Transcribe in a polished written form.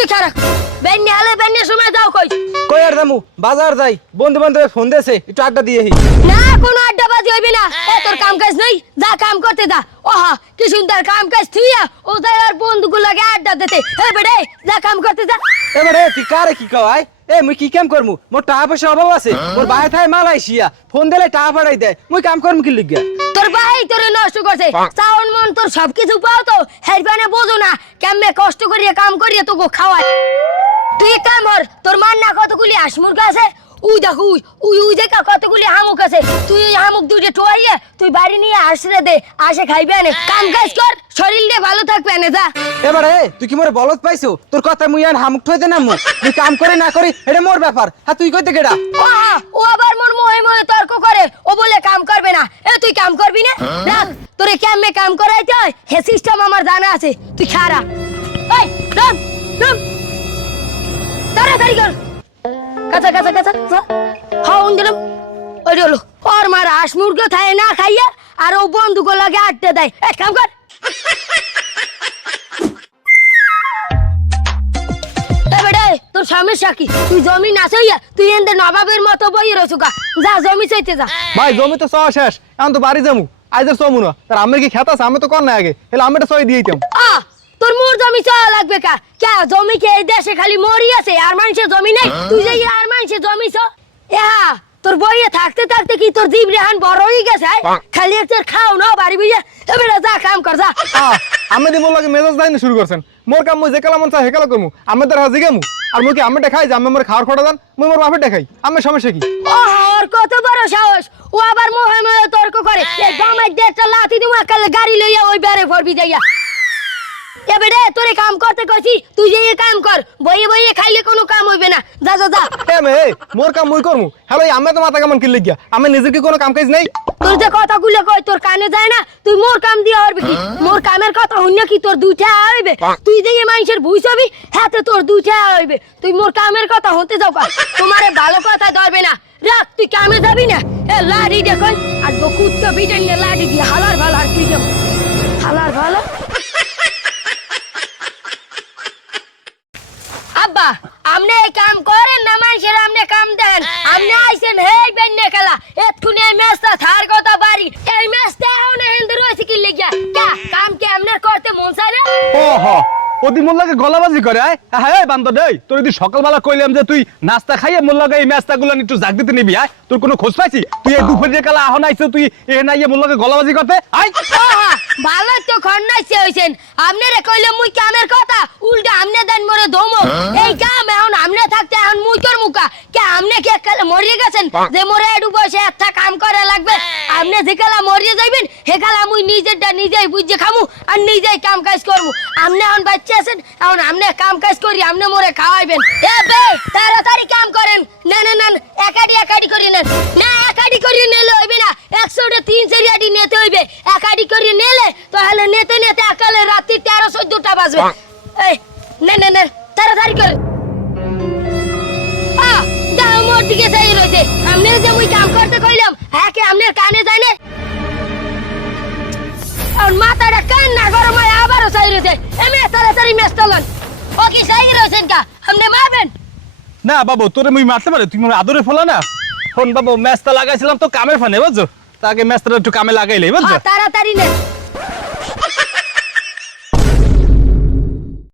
তুই খারাপ বেন্নি হালে বেন্নি সময় যাও কই কই আর যামু বাজার যাই বন্ধু বান্ধব ফোন দেছে একটু আড্ডা দিয়েহি না কোনো আড্ডাবাজি হইবে না তোর কাম কাজ নাই যা কাম করতে যা ওহা কি সুন্দর কাম কাজ থুইয়া ও যাই আর বন্ধুগুলো লাগে আড্ডা দিতে হে বেড়ে যা কাম করতে যা এবারে তুই কারে কি কয় এ মুই কি কাম করমু মোর টাকা পয়সা অভাব আছে মোর ভাই থাই মালয়েশিয়া ফোন দিলে টাকা পাঠাই দেয় মুই কাম করমু কি লিগা তোর ভাই তোরে নষ্ট করছে চাউন মন তোর সবকিছু পাও তো হেরবানে বোঝো না কেমনে কষ্ট করিয়ে কাম করিয়ে তোকে খাওয়ায় তুই কাম কর তোর মান না কতগুলি হাঁসমুরগা আছে উই দেখ উই দেখা কতগুলি হামুক আছে তুই হামুক দুইটা টোয়াইয়ে তুই বাড়ি নিয়ে আসরে দে আসে খাইবে আনে কাম কাজ কর শরীরটা ভালো থাকবে না যা এবারে তুই কি মোরে বলত পাইছো তোর কথা মুই আন হামুক ঠইতে না মু তুই কাম করে না করি এটা মোর ব্যাপার হ্যাঁ তুই কইতে কেডা ও আবার মোর মোহে তর্ক করে ও বলে কাম করবে না এ তুই কাম করবি না রাখ তোরে কেমনে কাম করাইতে হয় হে সিস্টেম আমার জানা আছে তুই খারা এই রাম তাড়াতাড়ি কর কাঁচা হাউন দিলাম ওই হলো ওর মার হাঁস মুরগি থায় না খাইয়া আর ও বন্ধুকে লাগে আটতে দেয় এক কাম কর তোর সমস্যা কি তুই জমি না চাইয়া তুই এনদের নবাবের মতো বই রয়েছ যা জমি চাইতে যা ভাই জমি তো চাওয়া শেষ এখন তো বাড়ি যাবো আইজার চমু না তার আমি কি খেত আছে আমি তো কর না আগে এলে আমি চই দিয়ে দিতাম তোর মোর জমি চাওয়া লাগবে কে জমি কে এই দেশে খালি মরি আছে আর মানুষের জমি নেই তুই যে আর মানুষের জমি ছ তোর বইয়ে থাকতে থাকতে কি তোর জীব রেহান বড় হয়ে গেছে খালি একটা খাও না বাড়ি বুঝে এবার যা কাম কর যা আমি দিব লাগে মেজাজ দাইনি শুরু করছেন মোর কাম মই যে কালা মন চাই হেকালা করমু আমি তোর হাজি গেমু আর মুই কি আমি দেখাই যে আমি মোর খাওয়ার খোটা দান মুই মোর বাপে দেখাই আমি সমস্যা কি ওর কত বড় সাহস ও আবার মোহে তর্ক করে এই গামাই দেড়টা লাথি দিমু একালে গাড়ি লইয়া ওই বেরে ফরবি যাইয়া এবারে তোরে কাম করতে কইছি তুই যে কাম কর বইয়ে খাইলে কোনো কাম হইবে না যা যা যা এমে মোর কাম মুই করমু হ্যালো আমি তো মাথা কেমন কি লাগিয়া আমি নিজের কি কোনো কাম কাজ নাই তোর যে কথাগুলো কই তোর কানে যায় না তুই মোর কাম দিয়া হরবি কি মোর কামের কথা হইনা কি তোর দুইটা হইবে তুই যে মানুষের বুঝছবি হাতে তোর দুইটা হইবে তুই মোর কামের কথা হতে যাও তোমারে ভালো কথা ধরবে না রাখ তুই কামে যাবি না এ লাড়ি দে কই আজ কুত্তা বিটেন না লাড়ি দি হালার ভালার তুই দে হালার ভালো আব্বা আমনে এই কাম করেন না মানুষের আমনে কাম দেন আমনে আইছেন হেই বেন্নে খেলা এতক্ষণে এই ম্যাচটা থার কথা বাড়ি এই ম্যাচটা এখন হেন্দে রয়েছে কি লেগিয়া কাম কে আমনে করতে মন চায় না ওহো ওদি মোল্লাকে গলাবাজি করে হ্যাঁ বান্দর দেই তোর যদি সকালবেলা কইলাম যে তুই নাস্তা খাইয়ে মোল্লাকে এই ম্যাচটাগুলো একটু জাগ দিতে নিবি তোর কোনো খোঁজ পাইছি তুই এই দুপুরের কালা আহন আইছো তুই এখানে আইয়ে মোল্লাকে গলাবাজি করতে ভালো তো খন্নাইছে হইছেন আমনে কইলে মুই কামের কথা উল্টা আমনে দেন মরে দমো এই কাম এখন আমনে থাকতে এখন মুই তোর মুকা কে আমনে কে কালে মরিয়ে গেছেন যে মরে এডু বসে একটা কাম করা লাগবে আমনে যে কালা মরিয়ে যাইবেন হে কালা মুই নিজেরটা নিজেই বুঝে খামু আর নিজেই কাম কাজ করমু আমনে এখন বাচ্চা আছেন এখন আমনে কাম কাজ করি আমনে মরে খাওয়াইবেন এ বে তাড়াতাড়ি কাম করেন না একাডি করি নেন না একাডি করি নেলে হইবে না 100 3 4 নেতে হইবে একাডি করি নেলে তাহলে নেতে একালে রাত্রি 13-14টা বাজবে এই না তাড়াতাড়ি কর দাও মোর দিকে চাই রইছে আমনে যে মুই কাম করতে কইলাম কে আমনের কানে যায় না আর মাথাটা কান না গরম হয় আবারও চাই রইছে এমে তাড়াতাড়ি মেস্তালন ও কি চাই রইছেন কা আমনে মারবেন না বাবু তোরে মুই মারতে পারে তুই মোর আদরে ফলা না ফোন বাবু ম্যাচটা লাগাইছিলাম তো কামের ফানে বুঝছো তাকে ম্যাচটা একটু কামে লাগাইলে বুঝছো তাড়াতাড়ি নে